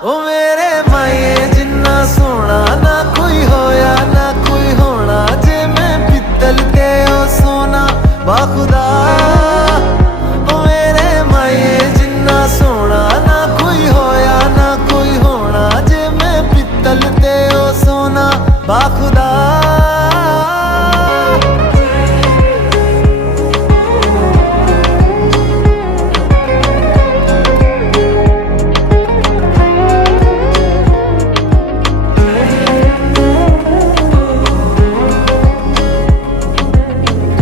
ओ मेरे माए जिन्ना सोना ना कोई होया ना कोई होना, जे मैं पित्तल ते ओ सोना बाखुदा। ओ मेरे माए जिन्ना सोना ना कोई होया ना कोई होना, जे मैं पित्तल ते ओ सोना बाखुदा।